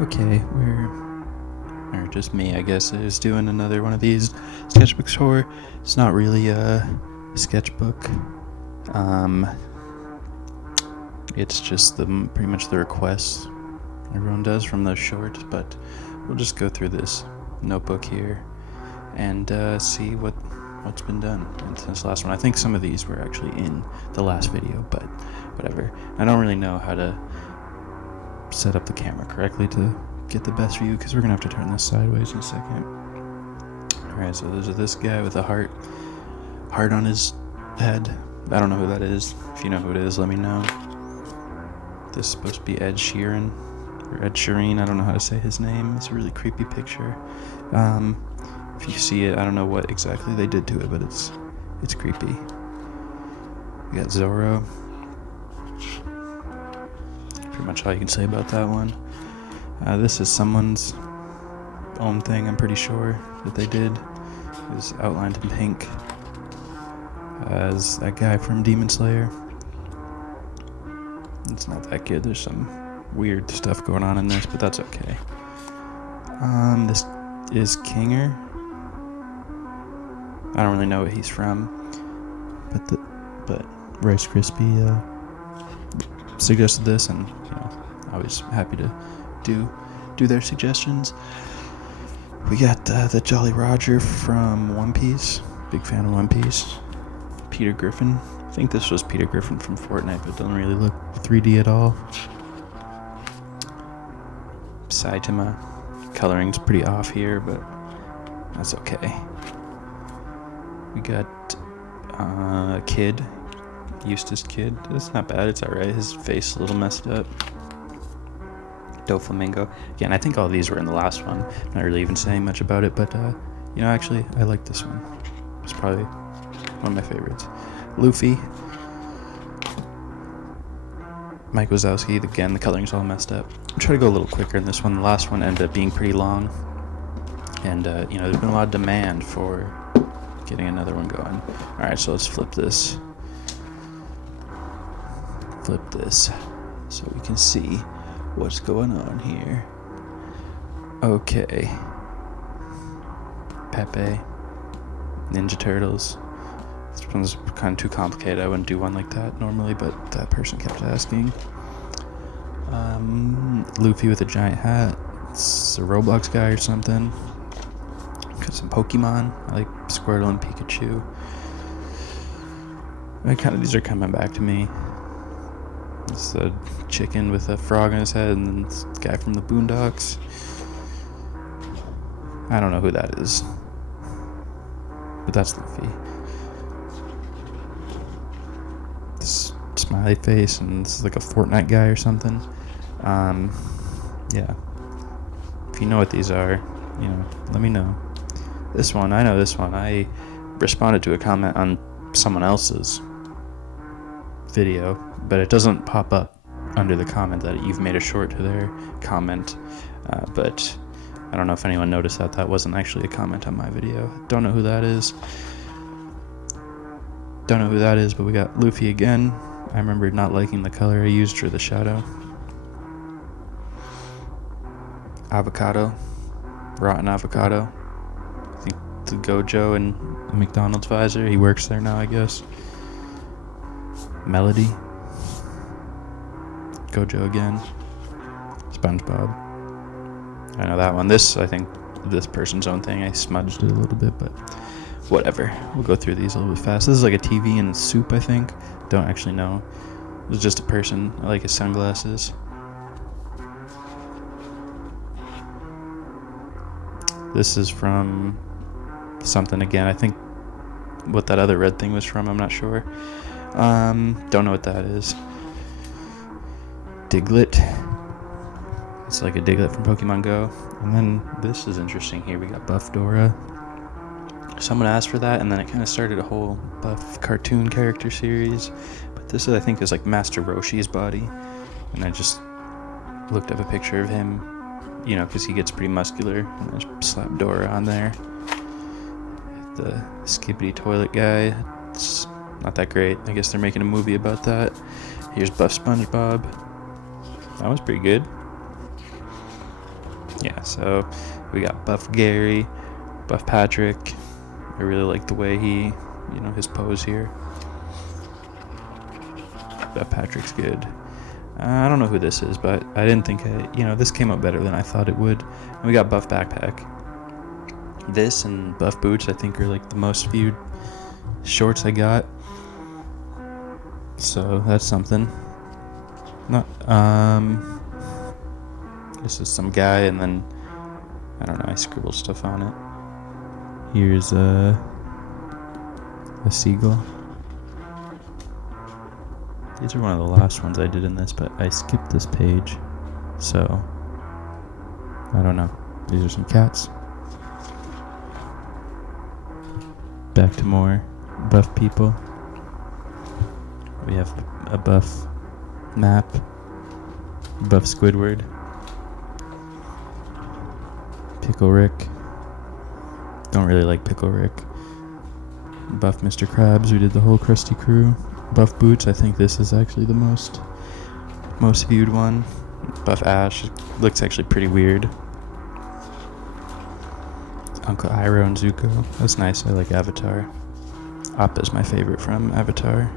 Okay, or just me, I guess, is doing another one of these Sketchbook Tour. It's not really a sketchbook. It's just pretty much the requests everyone does from those shorts, but we'll just go through this notebook here and see what's been done since the last one. I think some of these were actually in the last video, but whatever. I don't really know how to set up the camera correctly to get the best view, because we're gonna have to turn this sideways in a second. Alright, so there's this guy with a heart on his head. I don't know who that is. If you know who it is, let me know. This is supposed to be Ed Sheeran, or Ed Sheeran, I don't know how to say his name. It's a really creepy picture. If you see it, I don't know what exactly they did to it, but it's creepy. We got Zorro. Pretty much all you can say about that one. This is someone's own thing, I'm pretty sure, that they did. It was outlined in pink as that guy from Demon Slayer. It's not that good. There's some weird stuff going on in this, but that's okay. This is Kinger. I don't really know what he's from, but Rice Krispie suggested this, and always happy to do their suggestions. We got the Jolly Roger from One Piece. Big fan of One Piece. Peter Griffin. I think this was Peter Griffin from Fortnite, but it doesn't really look 3D at all. Saitama. Coloring's pretty off here, but that's okay. We got Kid. Eustace Kid. It's not bad, it's alright. His face a little messed up. Doflamingo. Again, I think all these were in the last one. Not really even saying much about it, but actually, I like this one. It's probably one of my favorites. Luffy. Mike Wazowski. Again, the coloring's all messed up. I'll try to go a little quicker in this one. The last one ended up being pretty long, and there's been a lot of demand for getting another one going. All right, so let's flip this so we can see what's going on here. Okay. Pepe. Ninja Turtles. This one's kind of too complicated. I wouldn't do one like that normally, but that person kept asking. Luffy with a giant hat. It's a Roblox guy or something. Got some Pokemon. I like Squirtle and Pikachu. These are coming back to me. It's a chicken with a frog on his head, and then this guy from the Boondocks. I don't know who that is, but that's Luffy. This smiley face, and this is like a Fortnite guy or something. Yeah. If you know what these are, let me know. This one, I know this one. I responded to a comment on someone else's video, but it doesn't pop up under the comment that you've made a short to their comment. But I don't know if anyone noticed that wasn't actually a comment on my video. Don't know who that is, but we got Luffy again. I remember not liking the color I used for the shadow. Avocado. Rotten avocado. I think the Gojo and the McDonald's visor. He works there now, I guess. Melody. Gojo again. SpongeBob. I know that one. I think this person's own thing. I smudged it a little bit, but whatever. We'll go through these a little bit fast. This is like a TV and soup, I think. Don't actually know. It was just a person. I like his sunglasses. This is from something again. I think what that other red thing was from, I'm not sure. Don't know what that is. Diglett. It's like a Diglett from Pokemon Go. And then this is interesting here. We got Buff Dora. Someone asked for that, and then it kind of started a whole Buff cartoon character series. But this, I think, is like Master Roshi's body. And I just looked up a picture of him, because he gets pretty muscular. And I just slapped Dora on there. The Skibbity Toilet guy. It's not that great. I guess they're making a movie about that. Here's Buff SpongeBob. That was pretty good. Yeah, so we got Buff Gary, Buff Patrick. I really like the way he, his pose here. Buff Patrick's good. I don't know who this is, but I didn't think this came out better than I thought it would. And we got Buff Backpack. This and Buff Boots, I think, are like the most viewed shorts I got. So that's something. This is some guy, and then I don't know, I scribbled stuff on it. Here's a seagull. These are one of the last ones I did in this, but I skipped this page, so I don't know. These are some cats. Back to more buff people. We have a buff map, buff Squidward, Pickle Rick. Don't really like Pickle Rick. Buff Mr. Krabs, we did the whole Krusty crew. Buff Boots, I think this is actually the most viewed one. Buff Ash, looks actually pretty weird. Uncle Iroh and Zuko, that's nice, I like Avatar. Appa's my favorite from Avatar.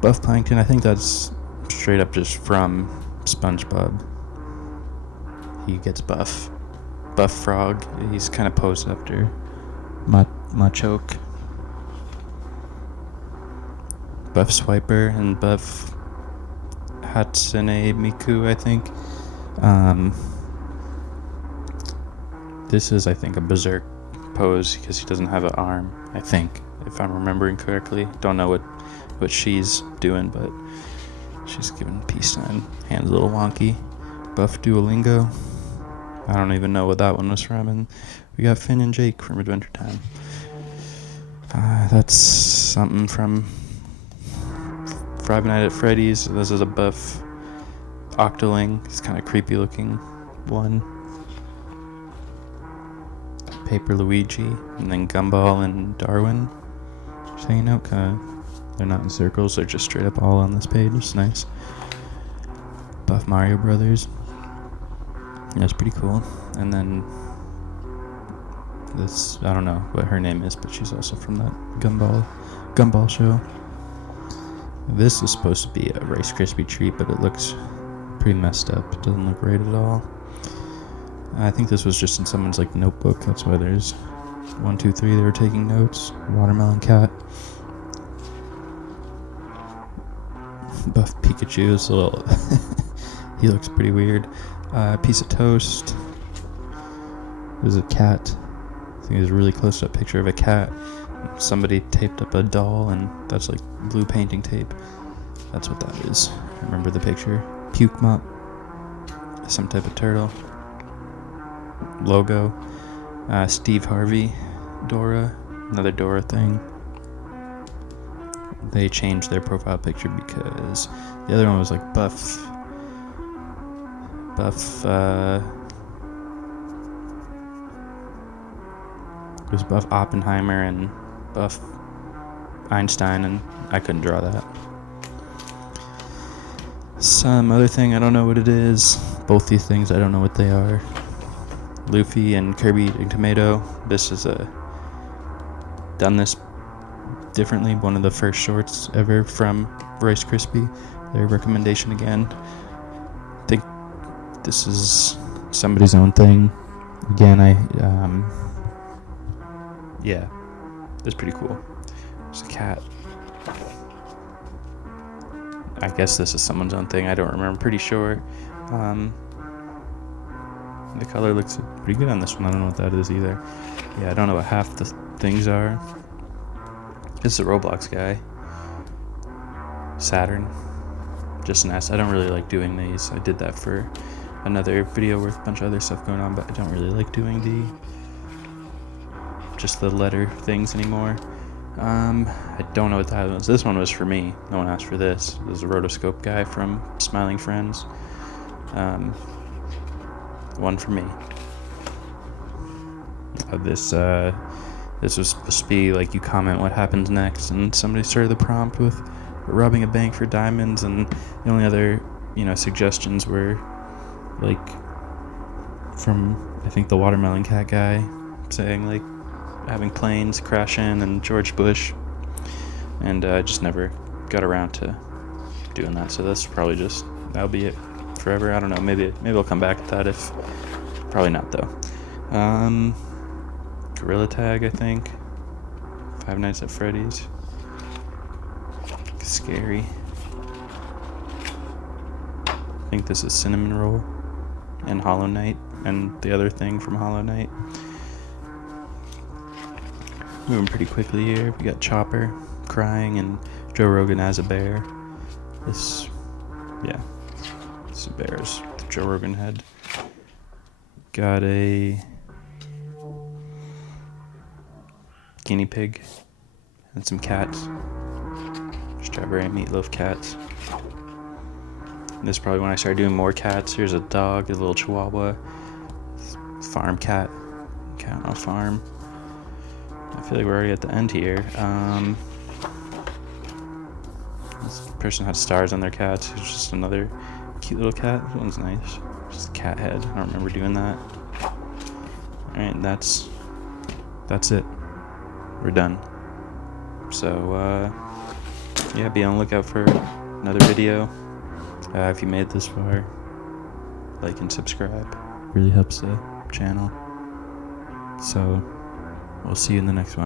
Buff Plankton, I think that's straight up just from SpongeBob. He gets buff. Buff Frog, he's kind of posed after Machoke. Buff Swiper and Buff Hatsune Miku, I think. This is, I think, a berserk pose because he doesn't have an arm, I think, if I'm remembering correctly. Don't know what she's doing, but she's giving peace sign. Hand's a little wonky. Buff Duolingo. I don't even know what that one was from. And we got Finn and Jake from Adventure Time. That's something from Five Nights at Freddy's. This is a buff Octoling. It's kind of creepy looking one. Paper Luigi, and then Gumball and Darwin just hanging out. They're not in circles, they're just straight up all on this page. It's nice. Buff Mario Brothers. That's pretty cool. And then this, I don't know what her name is, but she's also from that Gumball show. This is supposed to be a Rice Krispie treat, but it looks pretty messed up. It doesn't look right at all. I think this was just in someone's notebook. That's why there's 1, 2, 3. They were taking notes. Watermelon cat. Buff Pikachu is a little. He looks pretty weird. Piece of toast. There's a cat. I think there's a really close up picture of a cat. Somebody taped up a doll, and that's blue painting tape. That's what that is. I remember the picture. Puke mop. Some type of turtle. Logo. Steve Harvey. Dora. Another Dora thing. They changed their profile picture because the other one was Buff. It was Buff Oppenheimer and Buff Einstein, and I couldn't draw that. Some other thing, I don't know what it is. Both these things, I don't know what they are. Luffy and Kirby eating tomato. This is done this differently. One of the first shorts ever from Rice Krispie. Their recommendation again. I think this is somebody's own thing. Again, yeah, it's pretty cool. There's a cat. I guess this is someone's own thing. I don't remember. I'm pretty sure. The color looks pretty good on this one. I don't know what that is either. Yeah, I don't know what half the things are. It's a Roblox guy. Saturn. Just an S. I don't really like doing these. I did that for another video with a bunch of other stuff going on, but I don't really like doing just the letter things anymore. I don't know what that was. This one was for me. No one asked for this. This is a rotoscope guy from Smiling Friends. One for me. This was supposed to be you comment what happens next, and somebody started the prompt with robbing a bank for diamonds, and the only other suggestions were from, I think, the Watermelon Cat guy saying, like, having planes crash in and George Bush. And I just never got around to doing that. So that's probably just, that'll be it forever. I don't know. Maybe I'll come back to that if, probably not though. Gorilla Tag, I think. Five Nights at Freddy's. Scary. I think this is Cinnamon Roll and Hollow Knight and the other thing from Hollow Knight. Moving pretty quickly here. We got Chopper crying and Joe Rogan as a bear. This is a bear's the Joe Rogan head. Got a guinea pig and some cats. Strawberry and meatloaf cats. This is probably when I started doing more cats. Here's a dog, a little chihuahua. Farm cat. Cat on a farm. I feel like we're already at the end here. This person has stars on their cats. It's just another cute little cat. This one's nice. Just a cat head. I don't remember doing that. Alright, that's it. We're done. So, yeah, be on the lookout for another video. If you made this far, like and subscribe. Really helps the channel. So, we'll see you in the next one.